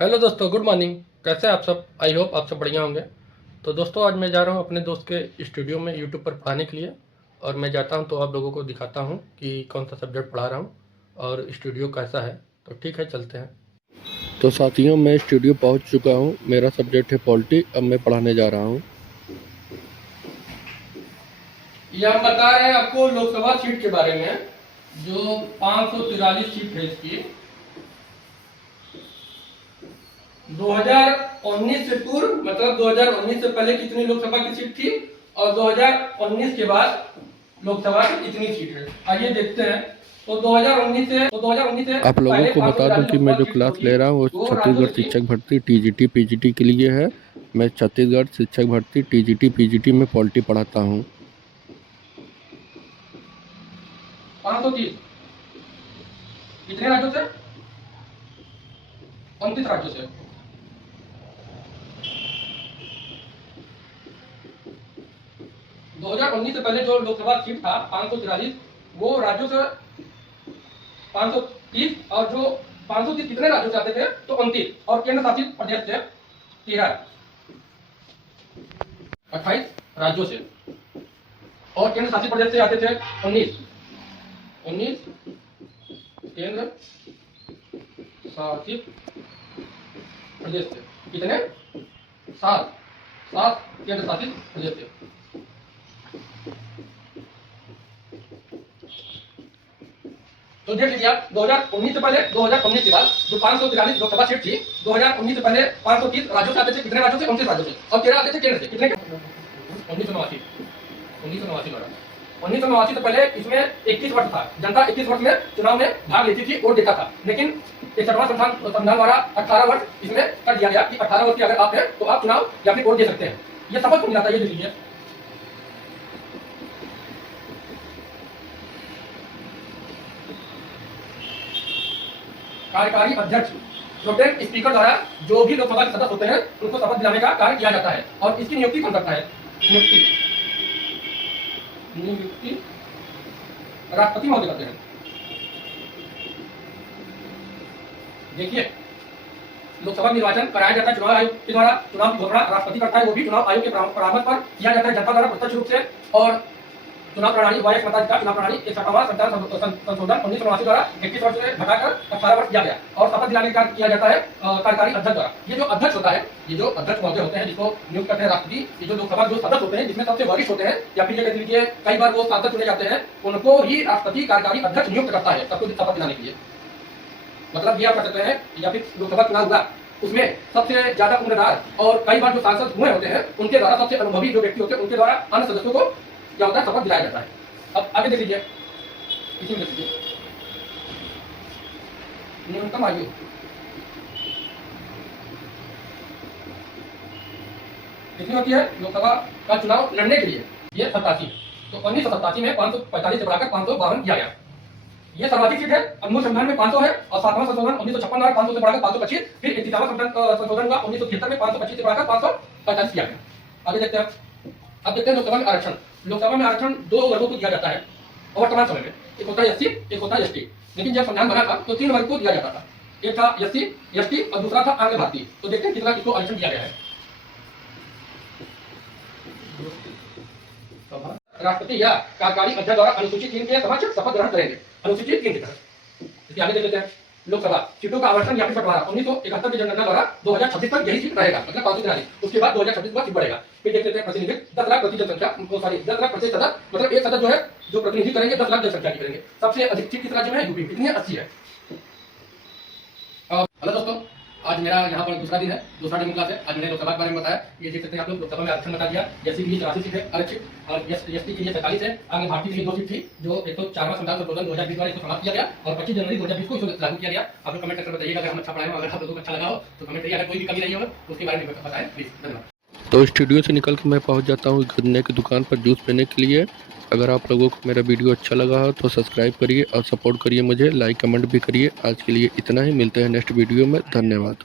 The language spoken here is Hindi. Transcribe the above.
हेलो दोस्तों, गुड मॉर्निंग। कैसे हैं आप सब? आई होप आप सब बढ़िया होंगे। तो दोस्तों, आज मैं जा रहा हूँ अपने दोस्त के स्टूडियो में यूट्यूब पर पढ़ाने के लिए। और मैं जाता हूँ तो आप लोगों को दिखाता हूँ कि कौन सा सब्जेक्ट पढ़ा रहा हूँ और स्टूडियो कैसा है। तो ठीक है, चलते हैं। तो साथियों, मैं स्टूडियो पहुँच चुका हूँ। मेरा सब्जेक्ट है पॉलिटी। अब मैं पढ़ाने जा रहा हूँ। ये हम बता रहे हैं आपको लोकसभा सीट के बारे में, जो 543 सीट है इसकी। 2019 से पूर्व, मतलब 2019 से पहले कितनी लोकसभा की सीट थी और 2019 के बाद लोकसभा की कितनी सीट है, आइए देखते हैं। तो 2019 से आप लोगों को बता दूं कि मैं जो क्लास ले रहा हूँ वो छत्तीसगढ़ शिक्षक भर्ती टीजीटी पीजीटी के लिए है। मैं छत्तीसगढ़ शिक्षक भर्ती टीजीटी पीजीटी में पॉलिटी पढ़ाता हूँ। 530 कितने राज्यों से? 29 राज्यों से। 2019 से पहले जो लोकसभा सीट था 543, वो राज्यों से 530, और जो 530 कितने राज्यों से आते थे? तो 29, और केंद्र शासित प्रदेश से 13, 28 राज्यों से, और केंद्र शासित प्रदेश से आते थे 19 केंद्र शासित प्रदेश से। कितने? 7 केंद्र शासित प्रदेश से। तो देख लीजिए आप, 2019 से पहले 2019 के बाद जो 543 लोकसभा सीट थी, 2019 से पहले 530 राज्यों से आते थे। कितने राज्यों से? 29 राज्यों से, और 13 आते थे केंद्र से। कितने? 1989 1989 से पहले इसमें 21 वर्ष था। जनता 21 वर्ष में चुनाव में भाग लेती थी, वोट देता था। लेकिन 61वां संविधान द्वारा 18 वर्ष इसमें कर दिया गया कि 18 वर्ष के अगर आप हैं तो आप चुनाव या फिर वोट दे सकते हैं। ये शपथ को मिलाता है, ये देख लीजिए। कार्यकारी अध्यक्ष प्रोटेम स्पीकर द्वारा जो भी लोकसभा के सदस्य होते हैं उनको शपथ दिलाने का कार्य किया जाता है। और इसकी नियुक्ति कौन करता है? नियुक्ति राष्ट्रपति महोदय करते हैं। देखिए, लोकसभा निर्वाचन कराया जाता है चुनाव आयोग के द्वारा। चुनाव की घोषणा राष्ट्रपति करता है, वो भी चुनाव आयोग के परामर्श पर किया जाता है, जनता द्वारा प्रत्यक्ष रूप से। और चुनाव प्रणाली वायस मताधिकार चुनाव प्रणाली 61वां संशोधन 1989 द्वारा 21 वर्ष से घटाकर 18 वर्ष किया गया। और शपथ दिलाने का किया जाता है कार्यकारी अध्यक्ष द्वारा। ये जो अध्यक्ष होता है, ये जो अध्यक्ष महोदय होते हैं जिसको नियुक्त करते हैं राष्ट्रपति, ये जो लोकसभा जो सदस्य होते हैं जिसमें सबसे वरिष्ठ होते हैं, या फिर ये कह लीजिए कई बार वो सांसद चुने जाते हैं, उनको ही राष्ट्रपति कार्यकारी अध्यक्ष नियुक्त करता है सबको शपथ दिलाने के लिए। मतलब ये आप कह सकते हैं, या फिर लोकसभा चुनाव हुआ उसमें सबसे ज्यादा उम्रदार और कई बार जो सांसद हुए होते हैं उनके द्वारा, सबसे अनुभवी जो व्यक्ति होते हैं उनके द्वारा अन्य सदस्यों को क्या होता है? शपथ दिलाया जाता है। अब आगे देख लीजिए, इसी में देख लीजिए न्यूनतम आयु। कितनी होती है लोकसभा का चुनाव लड़ने के लिए? ये 87। तो 1987 में 545 से बढ़ाकर 552 किया गया। ये सर्वाधिक सीट है। मूल संविधान में 500 है, और 7वां संशोधन 1956 द्वारा 500 से बढ़ाकर 525, फिर 31वां संशोधन हुआ 1973 में 525 से बढ़ाकर 545 किया गया। आगे देखते हैं। अब देखते हैं लोकसभा में आरक्षण। लोकसभा में आरक्षण 2 वर्गों को दिया जाता है वर्तमान समय में। एक होता है एससी, एक होता है एसटी। लेकिन जब संविधान बना था तो 3 वर्ग को दिया जाता था। एक था एससी, एसटी, और दूसरा था आंग्ल भारतीय। तो देखते हैं कितना किसको आरक्षण दिया गया है। राष्ट्रपति या कार्यकारी अध्यक्ष द्वारा अनुसूचित 3 के समक्ष शपथ ग्रहण करेंगे। अनुसूचित 3 के तहत इसके आगे देख लेते हैं। लोकसभा सीटों का आवंटन या फिर बंटवारा 1971 की जनगणना द्वारा 2026 तक यही सीट रहेगा, मतलब 543। उसके बाद 2026 में सीट बढ़ेगा। फिर देख लेते हैं प्रतिनिधित्व 10 लाख प्रति जनसंख्या, 10 लाख प्रति सदस्य, मतलब एक सदस्य जो है जो प्रतिनिधि करेंगे 10 लाख जनसंख्या की करेंगे। सबसे अधिक सीट किस राज्य में है? यूपी। कितनी है? 80 है। हेलो दोस्तों, आज मेरा यहाँ पर दूसरा दिन है, दूसरा डेमो क्लास है। आज मैंने लोकसभा के बारे में बताया। ये देख सकते हैं आप लोग, लोकसभा में आरक्षण बता दिया। एससी के लिए 84 सीट है आरक्षित, और एसटी के लिए 47 है। आगे भारतीय के लिए 2 सीट थी, जो 104वां संविधान संशोधन 2020 द्वारा इसको समाप्त किया गया, और 25 जनवरी 2020 को इसको लागू किया गया। आप लोग कमेंट करके बताइएगा अगर हम अच्छा पढ़ाए हो, अगर आप लोगों को अच्छा लगा हो तो कमेंट करिए। अगर कोई भी कमी रही हो तो उसके बारे में बताएं प्लीज। धन्यवाद। तो स्टूडियो से निकल के मैं पहुंच जाता हूँ गन्ने की दुकान पर जूस पीने के लिए। अगर आप लोगों को मेरा वीडियो अच्छा लगा हो तो सब्सक्राइब करिए और सपोर्ट करिए मुझे, लाइक कमेंट भी करिए। आज के लिए इतना ही, मिलते हैं नेक्स्ट वीडियो में। धन्यवाद।